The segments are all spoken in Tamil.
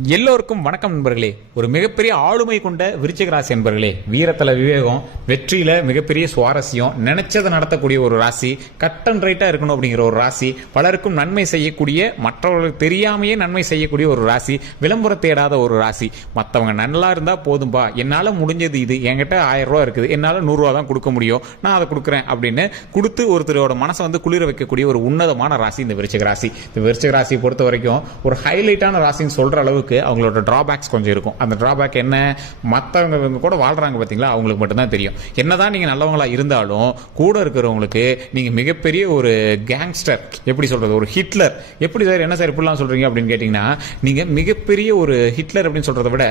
எல்லோருக்கும் வணக்கம் நண்பர்களே. ஒரு மிகப்பெரிய ஆளுமை கொண்ட விருச்சிக ராசி நண்பர்களே வீரத்துல விவேகம் வெற்றியில மிகப்பெரிய சுவாரஸ்யம் நினைச்சதை நடத்தக்கூடிய ஒரு ராசி கட் அண்ட் ரைட்டா இருக்கணும் அப்படிங்கிற ஒரு ராசி பலருக்கும் நன்மை செய்யக்கூடிய மற்றவர்களுக்கு தெரியாமையே நன்மை செய்யக்கூடிய ஒரு ராசி விளம்பரம் தேடாத ஒரு ராசி. மற்றவங்க நல்லா இருந்தா போதும்பா. என்னால முடிஞ்சது இது. என்கிட்ட ஆயிரம் ரூபா இருக்குது. என்னால நூறுரூவா தான் கொடுக்க முடியும். நான் அதை கொடுக்குறேன் அப்படின்னு கொடுத்து ஒருத்தரோட மனசை வந்து குளிர வைக்கக்கூடிய ஒரு உன்னதமான ராசி இந்த விருச்சிக ராசி இந்த விருச்சிக ராசியை பொறுத்த வரைக்கும் ஒரு ஹைலைட்டான ராசின்னு சொல்ற அளவுக்கு அவங்களோட ட்ராபேக்ஸ் கொஞ்சம் இருக்கும். அந்த ட்ராபேக் என்ன? மற்றவங்க இவங்க கூட வாழ்கிறாங்க பார்த்தீங்களா அவங்களுக்கு மட்டும்தான் தெரியும். என்னதான் நீங்கள் நல்லவங்களாக இருந்தாலும் கூட இருக்கிறவங்களுக்கு நீங்கள் மிகப்பெரிய ஒரு கேங்ஸ்டர் எப்படி சொல்கிறது ஒரு ஹிட்லர் எப்படி சார் என்ன சார் இப்படிலாம் சொல்கிறீங்க அப்படின்னு கேட்டிங்கன்னா நீங்கள் மிகப்பெரிய ஒரு ஹிட்லர் அப்படின்னு சொல்கிறத விட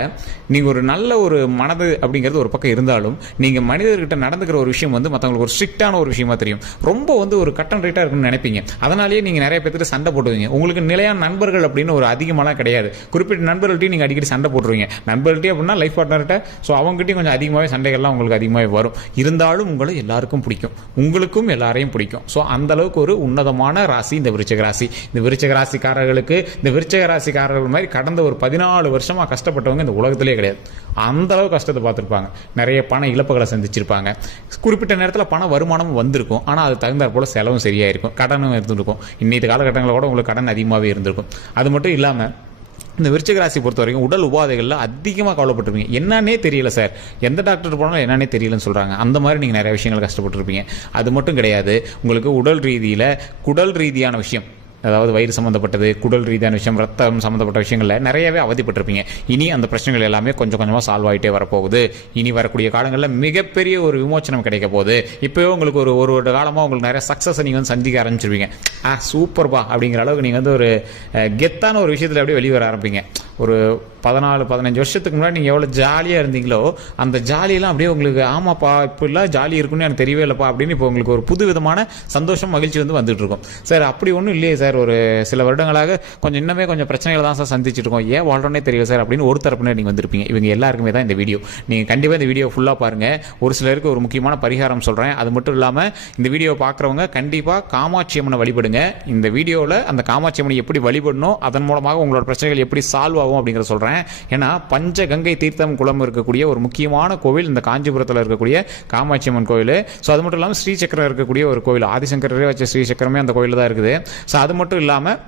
நீங்கள் ஒரு நல்ல ஒரு மனது அப்படிங்கிறது ஒரு பக்கம் இருந்தாலும் நீங்கள் மனிதர்கிட்ட நடந்துக்கிற ஒரு விஷயம் வந்து மற்றவங்களுக்கு ஒரு ஸ்ட்ரிக்டான ஒரு விஷயமா தெரியும். ரொம்ப வந்து ஒரு கட்டன் ரேட்டாக இருக்குன்னு இருக்கும்னு நினைப்பீங்க. அதனாலேயே நீங்கள் நிறைய பேர்த்துட்டு சண்டை போட்டுவீங்க உங்களுக்கு நிலையான நண்பர்கள் அப்படின்னு ஒரு அதிகமாலாம் கிடையாது. குறிப்பிட்ட நண்பர்கள்ட்டையும் நீங்கள் அடிக்கடி சண்டை போட்டுருவீங்க. நண்பர்கள்ட்டே அப்படின்னா லைஃப் பார்ட்னர்கிட்ட ஸோ அவங்ககிட்டயும் கொஞ்சம் அதிகமாகவே சண்டைகள்லாம் உங்களுக்கு அதிகமாகவே வரும். இருந்தாலும் உங்களை எல்லாருக்கும் பிடிக்கும். உங்களுக்கும் எல்லாரையும் பிடிக்கும். ஸோ அந்த அளவுக்கு ஒரு உன்னதமான ராசி இந்த விருச்சக ராசி. இந்த விருச்சக ராசிக்காரர்களுக்கு இந்த விருச்சக ராசிக்காரர்கள் மாதிரி கடந்த ஒரு பதினாலு வருஷமாக கஷ்டப்பட்டவங்க இந்த உலகத்திலே கிடையாது. அந்த அளவு கஷ்டத்தை பார்த்துருப்பாங்க. நிறைய பண இழப்புகளை சந்திச்சிருப்பாங்க. குறிப்பிட்ட நேரத்தில் பண வருமானமும் வந்திருக்கும். ஆனால் அது தகுந்தாற் போல செலவும் சரியாயிருக்கும். கடனும் இருந்திருக்கும். இன்னைக்கு காலகட்டங்களில் கூட உங்களுக்கு கடன் அதிகமாகவே இருந்திருக்கும். அது மட்டும் இல்லாமல் இந்த விருச்சிக ராசி பொறுத்த வரைக்கும் உடல் உபாதைகளில் அதிகமாக கவலைப்பட்டிருப்பீங்க. என்னன்னே தெரியல சார் எந்த டாக்டர் போனாலும் என்னன்னே தெரியலன்னு சொல்கிறாங்க அந்த மாதிரி நீங்கள் நிறைய விஷயங்கள் கஷ்டப்பட்டுருப்பீங்க. அது மட்டும் கிடையாது. உங்களுக்கு உடல் ரீதியில் குடல் ரீதியான விஷயம். அதாவது வயிறு சம்மந்தப்பட்டது குடல் ரீதியான விஷயம் ரத்தம் சம்மந்தப்பட்ட விஷயங்களில் நிறையவே அவதிப்பட்டிருப்பீங்க. இனி அந்த பிரச்சனைகள் எல்லாமே கொஞ்சம் கொஞ்சமாக சால்வ் ஆகிட்டே வரப்போகுது. இனி வரக்கூடிய காலங்களில் மிகப்பெரிய ஒரு விமோச்சனம் கிடைக்க போகுது. இப்போவே உங்களுக்கு ஒரு ஒரு காலமாக உங்களுக்கு நிறைய சக்ஸஸை நீங்கள் வந்து சந்திக்க ஆரம்பிச்சிருவீங்க. ஆ சூப்பர்பா அப்படிங்கிற அளவுக்கு நீங்கள் வந்து ஒரு கெத்தான ஒரு விஷயத்தில் அப்படியே வெளியே வர ஆரம்பிங்க. ஒரு பதினாலு பதினஞ்சு வருஷத்துக்கு முன்னாடி நீங்கள் எவ்வளோ ஜாலியாக இருந்தீங்களோ அந்த ஜாலியெல்லாம் அப்படியே உங்களுக்கு ஆமாப்பா இப்படிலாம் ஜாலி இருக்குன்னு எனக்கு தெரியவே இல்லைப்பா அப்படின்னு இப்போ உங்களுக்கு ஒரு புது விதமான சந்தோஷம் மகிழ்ச்சி வந்து வந்துட்டு இருக்கும். சார் அப்படி ஒன்றும் இல்லையே சார். ஒரு சில வருடங்களாக கொஞ்சம் இன்னமே கொஞ்சம் பிரச்சனைகள் தான் சார் சந்திச்சுட்டு இருக்கோம் ஏன் வாழ்றோன்னே தெரியல சார். அப்படின்னு ஒரு தரப்புனர் நீங்கள் வந்திருப்பீங்க. இவங்க எல்லாருக்குமே தான் இந்த வீடியோ. நீங்கள் கண்டிப்பாக இந்த வீடியோ ஃபுல்லாக பாருங்கள் ஒரு சிலருக்கு ஒரு முக்கியமான பரிகாரம் சொல்கிறேன் அது மட்டும் இல்லாமல் இந்த வீடியோ பார்க்குறவங்க கண்டிப்பாக காமாட்சி அம்மனை வழிபடுங்க. இந்த வீடியோவில் அந்த காமாட்சி அம்மனை எப்படி வழிபடணும் அதன் மூலமாக உங்களோட பிரச்சனைகள் எப்படி சால்வ் ஆகும் அப்படிங்கிறத சொல்கிறேன் ஏன்னா பஞ்சகங்கை தீர்த்தம் குளம் இருக்கக்கூடிய ஒரு முக்கியமான கோவில் இந்த காஞ்சிபுரத்தில் இருக்கக்கூடிய காமாட்சி அம்மன் கோவில். ஸோ அது மட்டும் இல்லாமல் ஸ்ரீசக்கரம் இருக்கக்கூடிய ஒரு கோவில். ஆதிசங்கரே வச்ச ஸ்ரீசக்கரமே அந்த கோவில் தான் இருக்குது. ஸோ அது மட்டும் இல்லாமல்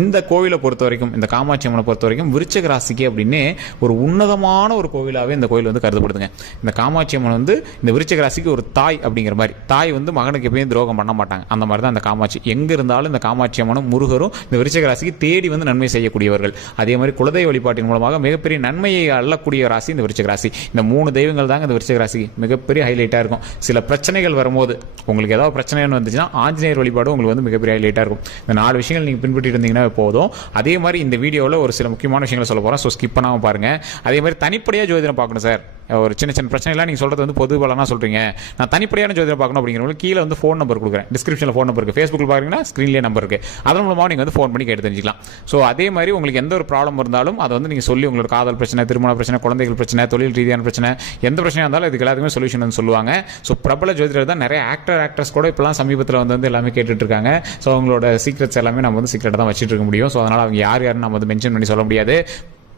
இந்த கோவிலை பொறுத்த வரைக்கும் இந்த காமாட்சி அம்மனை பொறுத்த வரைக்கும் விருச்சக ராசிக்கு அப்படின்னு ஒரு உன்னதமான ஒரு கோவிலாகவே இந்த கோயில் வந்து கருதப்படுதுங்க. இந்த காமாட்சி அம்மன் வந்து இந்த விருச்சக ராசிக்கு ஒரு தாய் அப்படிங்கிற மாதிரி. தாய் வந்து மகனுக்கு எப்பயும் துரோகம் பண்ண மாட்டாங்க. அந்த மாதிரி தான் அந்த காமாட்சி. எங்கே இருந்தாலும் இந்த காமாட்சி அம்மனும் முருகரும் இந்த விருச்சக ராசிக்கு தேடி வந்து நன்மை செய்யக்கூடியவர்கள். அதே மாதிரி குலதெய்வ வழிபாட்டின் மூலமாக மிகப்பெரிய நன்மையை அள்ளக்கூடிய ராசி இந்த விருச்சக ராசி. இந்த மூணு தெய்வங்கள் தாங்க இந்த விருச்சக ராசிக்கு மிகப்பெரிய ஹைலைட்டாக இருக்கும். சில பிரச்சனைகள் வரும்போது உங்களுக்கு ஏதாவது பிரச்சனைன்னு வந்துச்சுன்னா ஆஞ்சநேயர் வழிபாடு உங்களுக்கு வந்து மிகப்பெரிய ஹைலைட்டாக இருக்கும். இந்த நாலு விஷயங்கள் நீங்கள் பின்பற்றிட்டு பார்த்தீங்கன்னா போதும். அதே மாதிரி இந்த வீடியோவில் ஒரு சில முக்கியமான விஷயங்களை சொல்ல போகிறோம் ஸோ ஸ்கிப் பண்ணாமல் பாருங்கள் அதே மாதிரி தனிப்படையாக ஜோதிடம் பார்க்கணும் சார் ஒரு சின்ன சின்ன பிரச்சனைலாம் நீங்கள் சொல்கிறது வந்து பொது பலனாக சொல்கிறீங்க நான் தனிப்படையான ஜோதிடம் பார்க்கணும் அப்படிங்கிறவங்களுக்கு கீழே வந்து ஃபோன் நம்பர் கொடுக்குறேன். டிஸ்கிரிப்ஷனில் ஃபோன் நம்பர் இருக்குது ஃபேஸ்புக்கில் பார்க்குறீங்கன்னா ஸ்க்ரீன்லேயே நம்பர் இருக்குது அதன் மூலமாக நீங்கள் வந்து ஃபோன் பண்ணி கேட்டு தெரிஞ்சிக்கலாம். ஸோ அதே மாதிரி உங்களுக்கு எந்த ஒரு ப்ராப்ளம் இருந்தாலும் அதை வந்து நீங்கள் சொல்லி உங்களுக்கு காதல் பிரச்சனை திருமண பிரச்சனை குழந்தைகள் பிரச்சனை தொழில் ரீதியான பிரச்சனை எந்த பிரச்சனையாக இருந்தாலும் இதுக்கு எல்லாத்துக்குமே சொல்யூஷன் வந்து சொல்லுவாங்க. ஸோ பிரபல ஜோதிடர் தான் நிறைய ஆக்டர் ஆக்ட்ரஸ் கூட இப்போலாம் சமீபத்தில் வந்து வந்து எல்லாமே கேட்டுட்டு இருக்காங்க. ஸோ அவங்களோட சீக்ரெட்ஸ் எல்லாமே நம்ம வந்து சீக்ரெட்டாக தான் வச்சுட்டு இருக்க முடியும். ஸோ அதனால் அவங்க யார் யாருன்னு நம்ம வந்து மென்ஷன் பண்ணி சொல்ல முடியாது.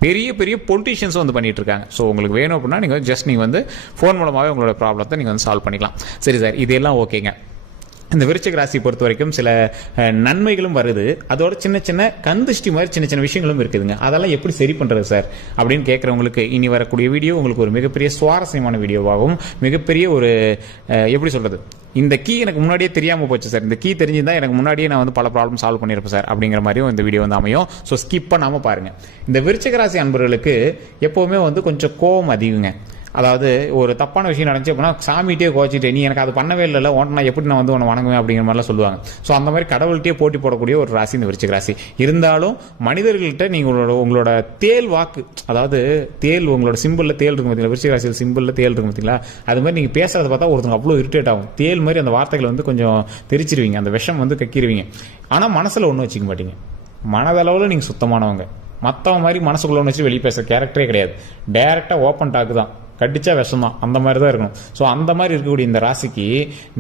பெரிய பெரிய பொலிட்டிஷியன்ஸும் வந்து பண்ணிட்டு இருக்காங்க ஸோ உங்களுக்கு வேணும் அப்படின்னா நீங்கள் ஜஸ்ட் நீங்கள் வந்து ஃபோன் மூலமாகவே உங்களோட ப்ராப்ளத்தை நீங்கள் வந்து சால்வ் பண்ணிக்கலாம். சரி சார் இதெல்லாம் ஓகேங்க இந்த விருச்சிக ராசி பொறுத்த வரைக்கும் சில நன்மைகளும் வருது. அதோட சின்ன சின்ன கந்திஷ்டி மாதிரி சின்ன சின்ன விஷயங்களும் இருக்குதுங்க. அதெல்லாம் எப்படி சரி பண்ணுறது சார்? அப்படின்னு கேட்குறவங்களுக்கு இனி வரக்கூடிய வீடியோ உங்களுக்கு ஒரு மிகப்பெரிய சுவாரஸ்யமான வீடியோவாகவும் மிகப்பெரிய ஒரு எப்படி சொல்கிறது இந்த கீ எனக்கு முன்னாடியே தெரியாமல் போச்சு சார். இந்த கீ தெரிஞ்சிருந்தா எனக்கு முன்னாடியே நான் வந்து பல ப்ராப்ளம் சால்வ் பண்ணியிருப்பேன் சார் அப்படிங்கிற மாதிரியும் இந்த வீடியோ வந்து அமையும். ஸோ ஸ்கிப் பண்ணாமல் பாருங்கள் இந்த விருச்சிகராசி அன்பர்களுக்கு எப்போவுமே வந்து கொஞ்சம் கோபம் அதிகங்க. அதாவது ஒரு தப்பான விஷயம் நடந்துச்சு அப்படின்னா சாமிகிட்டே கோச்சிட்டு நீ எனக்கு அது பண்ணவே இல்லைல்ல உன்னை நான் எப்படி நான் வந்து உன்னை வணங்குவேன்? அப்படிங்கிற மாதிரிலாம் சொல்லுவாங்க. ஸோ அந்த மாதிரி கடவுள்கிட்டயே போட்டி போடக்கூடிய ஒரு ராசி இந்த விருச்சிக ராசி. இருந்தாலும் மனிதர்கள்ட்ட நீங்கள் உங்களோட உங்களோட தேல் வாக்கு அதாவது தேல் உங்களோட சிம்பிளில் தேல் இருக்கும் பார்த்தீங்களா? விருச்சிக ராசியில் சிம்பிளில் தேல் இருக்கும் பார்த்தீங்களா? அது மாதிரி நீங்கள் பேசுகிறத பார்த்தா ஒருத்தங்க அவ்வளோ இரிட்டேட் ஆகும். தேல் மாதிரி அந்த வார்த்தைகளை வந்து கொஞ்சம் தெரிச்சிருவீங்க அந்த விஷம் வந்து கக்கிடுவீங்க ஆனால் மனசில் ஒன்றும் வச்சுக்க மாட்டீங்க. மனதளவில் நீங்கள் சுத்தமானவங்க. மற்றவங்க மாதிரி மனசுக்குள்ளே ஒன்று வச்சு வெளியே பேசுகிற கேரக்டரே கிடையாது. டேரெக்டாக ஓப்பன் டாக் தான். கடிச்சா விஷம். தான் அந்த மாதிரி தான் இருக்கணும். ஸோ அந்த மாதிரி இருக்கக்கூடிய இந்த ராசிக்கு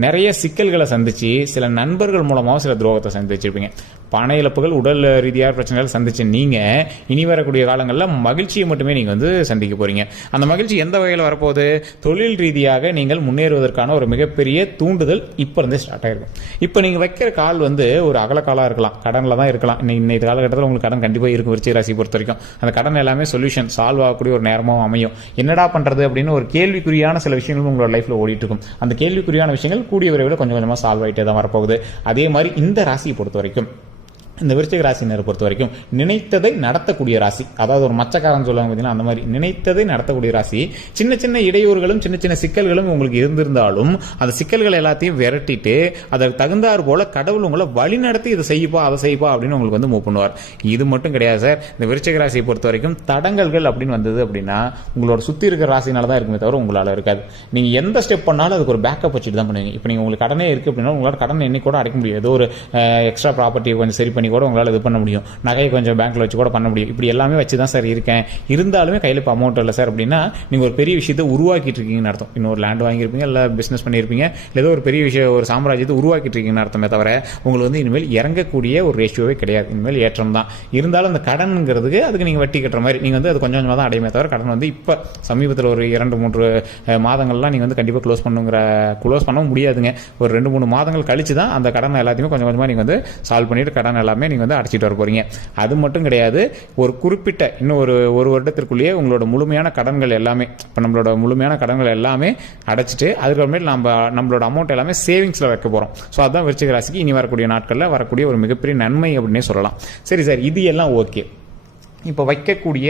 நிறைய சிக்கல்களை சந்திச்சு சில நண்பர்கள் மூலமாக சில துரோகத்தை சந்திச்சிருப்பீங்க பண இழப்புகள் உடல் ரீதியான பிரச்சனைகள் சந்திச்சு நீங்கள் இனி வரக்கூடிய காலங்களில் மகிழ்ச்சியை மட்டுமே நீங்கள் வந்து சந்திக்க போறீங்க. அந்த மகிழ்ச்சி எந்த வகையில் வரப்போகுது? தொழில் ரீதியாக நீங்கள் முன்னேறுவதற்கான ஒரு மிகப்பெரிய தூண்டுதல் இப்போ இருந்தே ஸ்டார்ட் ஆகிருக்கும் இப்போ நீங்கள் வைக்கிற கால் வந்து ஒரு அகலக்காலாக இருக்கலாம். கடனில் தான் இருக்கலாம். இன்னைக்கு இன்னைக்கு காலகட்டத்தில் உங்களுக்கு கடன் கண்டிப்பாக இருக்கும் விருச்சிக ராசி பொறுத்த வரைக்கும். அந்த கடன் எல்லாமே சொல்யூஷன் சால்வ் ஆகக்கூடிய ஒரு நேரமாகவும் அமையும். என்னடா பண்ணுறது அப்படின்னு ஒரு கேள்விக்குறியான சில விஷயங்கள் உங்களோட லைஃப்ல ஓடிட்டு இருக்கும். அந்த கேள்விக்குறியான விஷயங்கள் கூடிய விரைவில் கொஞ்சம் கொஞ்சமாக சால்வ் ஆகிட்டே தான் வரப்போகுது. அதே மாதிரி இந்த ராசியை பொறுத்த வரைக்கும் இந்த விருச்சிக ராசினரை பொறுத்த வரைக்கும் நினைத்ததை நடத்தக்கூடிய ராசி. அதாவது ஒரு மச்சக்காரன் சொல்லுவாங்க பார்த்தீங்கன்னா அந்த மாதிரி நினைத்ததை நடத்தக்கூடிய ராசி. சின்ன சின்ன இடையூறுகளும் சின்ன சின்ன சிக்கல்களும் உங்களுக்கு இருந்திருந்தாலும் அந்த சிக்கல்கள் எல்லாத்தையும் விரட்டிட்டு அதற்கு தகுந்தாற் போல கடவுள் உங்களை வழி நடத்தி இதை செய்யப்பா அதை செய்யப்பா அப்படின்னு உங்களுக்கு வந்து மூவ் பண்ணுவார். இது மட்டும் கிடையாது சார். இந்த விருச்சிக ராசியை பொறுத்த வரைக்கும் தடங்கல்கள் அப்படின்னு வந்தது அப்படின்னா உங்களோட சுற்றி இருக்கிற ராசினால தான் இருக்குமே தவிர உங்களால் இருக்காது. நீங்க எந்த ஸ்டெப் பண்ணாலும் அதுக்கு ஒரு பேக்கப் வச்சுட்டு தான் பண்ணுவீங்க. இப்போ நீங்க உங்களுக்கு கடனே இருக்கு அப்படின்னா உங்களால் கடன் என்னைக்கு கூட அடைக்க முடியாது. ஏதோ ஒரு எக்ஸ்ட்ரா ப்ராப்பர்ட்டியை கொஞ்சம் சரி பண்ணி கூட உங்களால் இது பண்ண முடியும். நகையை கொஞ்சம் பேங்க்ல வச்சு கூட பண்ண முடியும். இப்படி எல்லாமே வச்சு தான் சார் இருக்கேன். இருந்தாலுமே கையில் இப்போ அமௌண்ட் இல்லை சார் அப்படின்னா நீங்கள் ஒரு பெரிய விஷயத்தை உருவாக்கிட்டு இருக்கீங்கன்னு அர்த்தம். இன்னொரு லேண்ட் வாங்கியிருப்பீங்க இல்லை பிஸ்னஸ் பண்ணியிருப்பீங்க இல்லை ஏதோ ஒரு பெரிய விஷயம் ஒரு சாம்ராஜ்யத்தை உருவாக்கிட்டு இருக்கீங்கன்னு அர்த்தமே தவிர உங்களுக்கு வந்து இனிமேல் இறங்கக்கூடிய ஒரு ரேஷியோவே கிடையாது. இனிமேல் ஏற்றம் தான். இருந்தாலும் அந்த கடன்ங்கிறதுக்கு அதுக்கு நீங்கள் வட்டி கட்டுற மாதிரி நீங்கள் வந்து அது கொஞ்சம் கொஞ்சமாக தான் அடையுமே தவிர கடன் வந்து இப்போ சமீபத்தில் ஒரு இரண்டு மூன்று மாதங்கள்லாம் நீங்கள் வந்து கண்டிப்பாக க்ளோஸ் பண்ணுங்கிற க்ளோஸ் பண்ண முடியாதுங்க. ஒரு ரெண்டு மூணு மாதங்கள் கழிச்சு தான் அந்த கடனை எல்லாத்தையுமே கொஞ்சம் கொஞ்சமாக நீங்கள் வந்து சால்வ் பண்ணிட்டு கடன் எல்லாமே எல்லாமே நீங்கள் வந்து அடைச்சிட்டு வர போகிறீங்க அது மட்டும் கிடையாது ஒரு குறிப்பிட்ட இன்னும் ஒரு ஒரு வருடத்திற்குள்ளேயே உங்களோட முழுமையான கடன்கள் எல்லாமே இப்போ நம்மளோட முழுமையான கடன்கள் எல்லாமே அடைச்சிட்டு அதுக்கப்புறமேட்டு நம்ம நம்மளோட அமௌண்ட் எல்லாமே சேவிங்ஸில் வைக்க போகிறோம் ஸோ அதுதான் விருச்சிக ராசிக்கு இனி வரக்கூடிய நாட்களில் வரக்கூடிய ஒரு மிகப்பெரிய நன்மை அப்படின்னே சொல்லலாம். சரி சார் இது எல்லாம் ஓகே இப்போ வைக்கக்கூடிய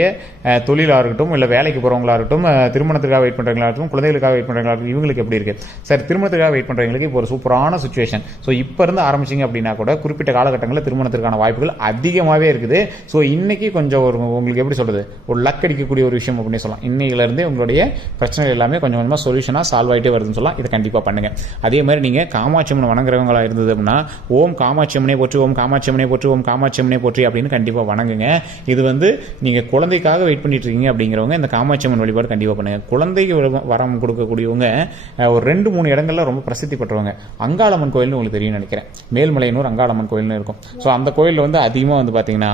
தொழிலாக இருக்கட்டும் இல்லை வேலைக்கு போகிறவங்களா இருக்கட்டும் திருமணத்துக்காக வெயிட் பண்ணுறவங்களா இருக்கட்டும் குழந்தைகளுக்காக வெயிட் பண்ணுறவங்களா இருக்கட்டும் இவங்களுக்கு எப்படி இருக்குது சார் திருமணத்துக்காக வெயிட் பண்ணுறவங்களுக்கு இப்போ ஒரு சூப்பரான சுச்சுவேஷன் ஸோ இப்போ இருந்து ஆரம்பிச்சிங்க அப்படின்னா கூட குறிப்பிட்ட காலகட்டங்களில் திருமணத்திற்கான வாய்ப்புகள் அதிகமாகவே இருக்குது. ஸோ இன்றைக்கி கொஞ்சம் ஒரு உங்களுக்கு எப்படி சொல்கிறது ஒரு லக் அடிக்கக்கூடிய ஒரு விஷயம் அப்படின்னு சொல்லலாம். இன்னையில உங்களுடைய பிரச்சனைகள் எல்லாமே கொஞ்சம் கொஞ்சமாக சொல்யூஷனாக சால்வ் ஆகிட்டே வருதுன்னு சொல்லலாம். இதை கண்டிப்பாக பண்ணுங்க. அதே மாதிரி நீங்கள் காமாட்சியம்மன் வணங்குறவங்களாக இருந்தது அப்படின்னா ஓம் காமாட்சியம்மனே போற்று ஓம் காமாட்சி போற்று ஓம் காமாட்சியம்மனே போற்று அப்படின்னு கண்டிப்பாக வணங்குங்க. இது வந்து நீங்க குழந்தைக்காக வெயிட் பண்ணிட்டு இருக்கீங்க அப்படிங்கிறவங்க இந்த காமாட்சி அம்மன் வழிபாடு கண்டிப்பாக பண்ணுங்கள் குழந்தைக்கு வரம் கொடுக்கக்கூடியவங்க ஒரு ரெண்டு மூணு இடங்கள்ல ரொம்ப பிரசித்தி பெற்றவங்க. அங்காளம்மன் கோயில்னு உங்களுக்கு தெரியும் நினைக்கிறேன். மேல்மலையனூர் அங்காளம்மன் கோயில்னு இருக்கும். ஸோ அந்த கோயிலில் வந்து அதிகமாக வந்து பார்த்தீங்கன்னா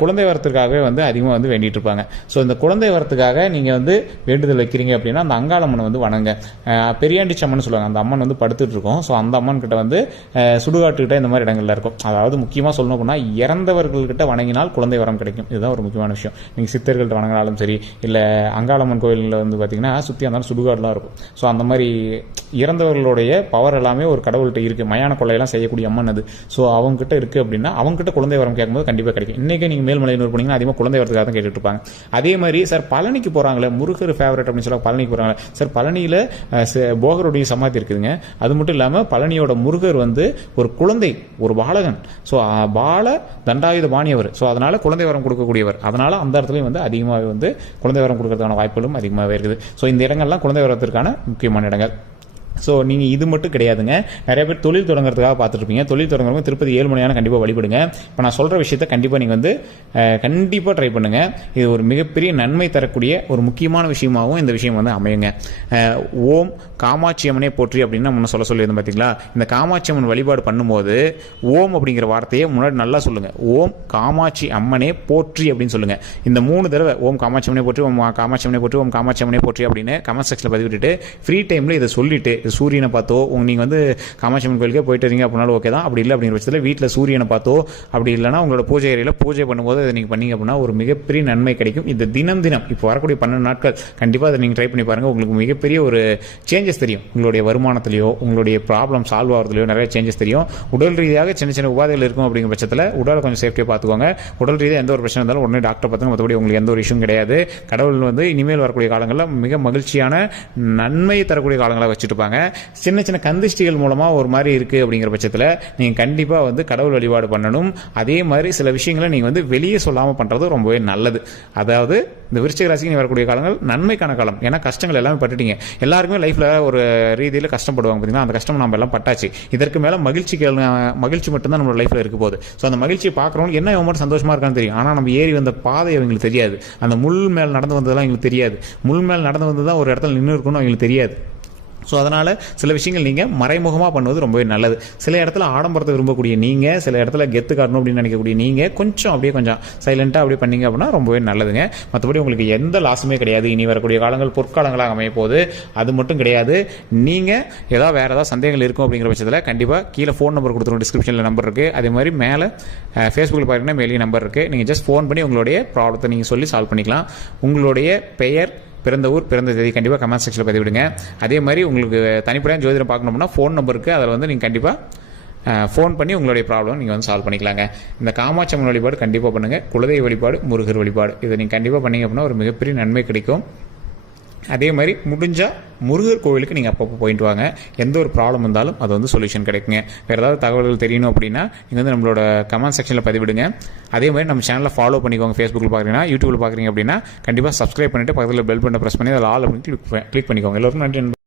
குழந்தை வரத்துக்காகவே வந்து அதிகமாக வந்து வேண்டிட்டு இருப்பாங்க ஸோ இந்த குழந்தை வரத்துக்காக நீங்கள் வந்து வேண்டுதல் வைக்கிறீங்க அப்படின்னா அந்த அங்காளம்மனை வந்து வணங்க. அஹ், அம்மன் சொல்லுவாங்க. அந்த அம்மன் வந்து படுத்துட்டு இருக்கும் ஸோ அந்த அம்மன் கிட்ட வந்து சுடுகாட்டுக்கிட்ட இந்த மாதிரி இடங்கள்ல இருக்கும். அதாவது முக்கியமாக சொல்லணும் அப்படின்னா இறந்தவர்கள்கிட்ட வணங்கினால் குழந்தை வரம் கிடைக்கும். இதுதான் ஒரு முக்கியமான விஷயம். நீங்கள் சித்தர்கள் வணங்கினாலும் சரி இல்லை அங்காளம்மன் கோயிலில் வந்து பார்த்தீங்கன்னா சுற்றி அந்தாலும் சுடுகாடுலாம் இருக்கும். ஸோ அந்த மாதிரி இறந்தவர்களுடைய பவர் எல்லாமே ஒரு கடவுள்கிட்ட இருக்குது மயான கொள்ளையெல்லாம் செய்யக்கூடிய அம்மன் அது. ஸோ அவங்ககிட்ட இருக்குது அப்படின்னா அவங்ககிட்ட குழந்தை வரம் கேட்கும்போது கண்டிப்பாக கிடைக்கும். இன்றைக்கி நீங்கள் மேல்மலையினூர் போனீங்கன்னா அதிகமாக குழந்தை வரதுக்காக தான் கேட்டுட்டு இருப்பாங்க. அதே மாதிரி சார் பழனிக்கு போகிறாங்களே முருகர் ஃபேவரட் அப்படின்னு சொல்ல பழனிக்கு போறாங்க சார் பழனியில் போகருடைய சமாதி இருக்குதுங்க. அது மட்டும் இல்லாமல் பழனியோட முருகர் வந்து ஒரு குழந்தை ஒரு பாலகன். ஸோ பால தண்டாயுத பாணியவர். ஸோ அதனால குழந்தை வரம் கொடுக்கக்கூடியவர். அதனால அந்த இடத்துலையும் வந்து அதிகமாக வந்து குழந்தை வரம் கொடுக்கறதுக்கான வாய்ப்புகளும் அதிகமாகவே இருக்குது. ஸோ இந்த இடங்கள்லாம் குழந்தை வரத்திற்கான முக்கியமான இடங்கள். ஸோ நீங்கள் இது மட்டும் கிடையாதுங்க. நிறைய பேர் தொழில் தொடங்குறதுக்காக பார்த்துருப்பீங்க. தொழில் தொடங்குறவங்க திருப்பதி ஏழு மணியான கண்டிப்பாக வழிபடுங்க. இப்போ நான் சொல்கிற விஷயத்த கண்டிப்பாக நீங்கள் வந்து கண்டிப்பாக ட்ரை பண்ணுங்கள் இது ஒரு மிகப்பெரிய நன்மை தரக்கூடிய ஒரு முக்கியமான விஷயமாகவும் இந்த விஷயம் வந்து அமையுங்க. ஓம் காமாட்சி அம்மனே போற்றி அப்படின்னு முன்ன சொல்ல சொல்லியிருந்தேன் பார்த்தீங்களா இந்த காமாட்சி அம்மன் வழிபாடு பண்ணும்போது ஓம் அப்படிங்கிற வார்த்தையை முன்னாடி நல்லா சொல்லுங்கள் ஓம் காமாட்சி அம்மனே போற்றி அப்படின்னு சொல்லுங்கள் இந்த மூணு தடவை ஓம் காமாட்சி அம்மனே போற்றி ஓம் காமாட்சி அம்மனே போற்றி ஓம் காமாட்சி அம்மனே போற்றி அப்படின்னு கமெண்ட் செக்ஷனில் பதிவிட்டுட்டு ஃப்ரீ டைமில் இதை சொல்லிட்டு சூரியனை பார்த்தோ உங்க நீங்கள் வந்து காமாட்சி அம்மன் கோயிலுக்கே போயிட்டு வரீங்க அப்படின்னாலும் ஓகே தான். அப்படி இல்லை அப்படிங்கிற பட்சத்தில் வீட்டில் சூரியனை பார்த்தோ அப்படி இல்லைன்னா உங்களோட பூஜை அறையில் பூஜை பண்ணும்போது அதை நீங்கள் பண்ணீங்க அப்படின்னா ஒரு மிகப்பெரிய நன்மை கிடைக்கும். இந்த தினம் தினம் இப்போ வரக்கூடிய பன்னெண்டு நாட்கள் கண்டிப்பாக அதை நீங்கள் ட்ரை பண்ணி பாருங்கள் உங்களுக்கு மிகப்பெரிய ஒரு சேஞ்சஸ் தெரியும். உங்களுடைய வருமானத்திலையோ உங்களுடைய ப்ராப்ளம் சால்வ் ஆகிறதுலையோ நிறைய சேஞ்சஸ் தெரியும். உடல் ரீதியாக சின்ன சின்ன உபாதைகள் இருக்கும் அப்படிங்கிற பட்சத்தில் உடலை கொஞ்சம் சேஃப்டியாக பார்த்துக்கோங்க. உடல் ரீதியாக எந்த ஒரு பிரச்சனை இருந்தாலும் உடனே டாக்டர் பார்த்துங்க மற்றபடி உங்களுக்கு எந்த ஒரு இஷ்யூம் கிடையாது. கடவுள் வந்து இனிமேல் வரக்கூடிய காலங்களில் மிக மகிழ்ச்சியான நன்மை தரக்கூடிய காலங்களை வச்சுருப்பாங்க. சின்ன சின்ன கந்திஷ்டிகள் மூலமாக ஒரு மாதிரி இருக்குது அப்படிங்கிற பட்சத்தில் நீங்கள் கண்டிப்பாக வந்து கடவுள் வழிபாடு பண்ணணும். அதே மாதிரி சில விஷயங்களை நீங்கள் வந்து வெளியே சொல்லாமல் பண்ணுறது ரொம்பவே நல்லது. அதாவது இந்த விருச்சிக ராசிக்கு வரக்கூடிய காலங்கள் நன்மைக்கான காலம். ஏன்னா கஷ்டங்கள் எல்லாமே பட்டுட்டீங்க. எல்லாருக்குமே லைஃப்பில் ஒரு ரீதியில் கஷ்டப்படுவாங்க பார்த்தீங்கன்னா அந்த கஷ்டம் நம்ம எல்லாம் பட்டாச்சு. இதற்கு மேலே மகிழ்ச்சிகள் மகிழ்ச்சி மட்டும்தான் நம்மளோட லைஃப்பில் இருக்க போகுது. ஸோ அந்த மகிழ்ச்சியை பார்க்குறவங்க என்ன இவங்க மட்டும் இருக்கான்னு தெரியும். ஆனால் நம்ம ஏறி வந்த பாதை அவங்களுக்கு தெரியாது. அந்த முள் மேல் நடந்து வந்ததெல்லாம் எங்களுக்கு தெரியாது. முள் மேல் நடந்து வந்தது தான் ஒரு இடத்துல நின்று இருக்கணும்னு அவங்களுக்கு தெரியாது. ஸோ அதனால் சில விஷயங்கள் நீங்கள் மறைமுகமாக பண்ணுவது ரொம்பவே நல்லது. சில இடத்துல ஆடம்பரத்தை விரும்பக்கூடிய நீங்கள் சில இடத்துல கெத்து காட்டணும் அப்படின்னு நினைக்கக்கூடிய நீங்கள் கொஞ்சம் அப்படியே கொஞ்சம் சைலண்ட்டாக அப்படியே பண்ணீங்க அப்படின்னா ரொம்பவே நல்லதுங்க. மற்றபடி உங்களுக்கு எந்த லாஸுமே கிடையாது. இனி வரக்கூடிய காலங்கள் பொற்காலங்களாக அமைய போகுது. அது மட்டும் கிடையாது. நீங்கள் ஏதாவது வேறு ஏதாவது சந்தேகங்கள் இருக்கும் அப்படிங்கிற பட்சத்தில் கண்டிப்பாக கீழே ஃபோன் நம்பர் கொடுத்துருவோம் டிஸ்கிரிப்ஷனில் நம்பர் இருக்குது அதே மாதிரி மேலே ஃபேஸ்புக்கில் பார்த்தீங்கன்னா மேலேயும் நம்பர் இருக்குது நீங்கள் ஜஸ்ட் ஃபோன் பண்ணி உங்களுடைய ப்ராப்ளத்தை நீங்கள் சொல்லி சால்வ் பண்ணிக்கலாம். உங்களுடைய பெயர் பிறந்த ஊர் பிறந்த தேதி கண்டிப்பாக கமெண்ட் செக்ஷனில் பதிவிடுங்க. அதே மாதிரி உங்களுக்கு தனிப்படையாக ஜோதிடம் பார்க்கணும்னா ஃபோன் நம்பருக்கு அதில் வந்து நீங்கள் கண்டிப்பாக ஃபோன் பண்ணி உங்களுடைய ப்ராப்ளம் நீங்கள் வந்து சால்வ் பண்ணிக்கலாங்க. இந்த காமாட்சம்மன் வழிபாடு கண்டிப்பாக பண்ணுங்கள் குலதெய்வ வழிபாடு முருகர் வழிபாடு. இதை நீங்கள் கண்டிப்பாக பண்ணீங்க அப்படின்னா ஒரு மிகப்பெரிய நன்மை கிடைக்கும். அதே மாதிரி முடிஞ்சால் முருகர் கோவிலுக்கு நீங்கள் அப்பப்போ போயிட்டு வாங்க. எந்த ஒரு ப்ராப்ளம் இருந்தாலும் அது வந்து சொல்யூஷன் கிடைக்குங்க. வேறு ஏதாவது தகவல்கள் தெரியணும் அப்படின்னா நீங்கள் வந்து நம்மளோட கமெண்ட் செக்ஷனில் பதிவிடுங்க. அதே மாதிரி நம்ம சேனலை ஃபாலோ பண்ணிக்கோங்க. ஃபேஸ்புக்கில் பார்க்குறீங்கன்னா யூடியூப்பில் பார்க்குறீங்க அப்படின்னா கண்டிப்பாக சப்ஸ்கிரைப் பண்ணிவிட்டு பக்கத்தில் பெல் பட்டனை ப்ரெஸ் பண்ணி அதில் ஆல் அப்படின்னு கிளிக் கிளிக் பண்ணிக்கோங்க. எல்லோருக்கும் நன்றி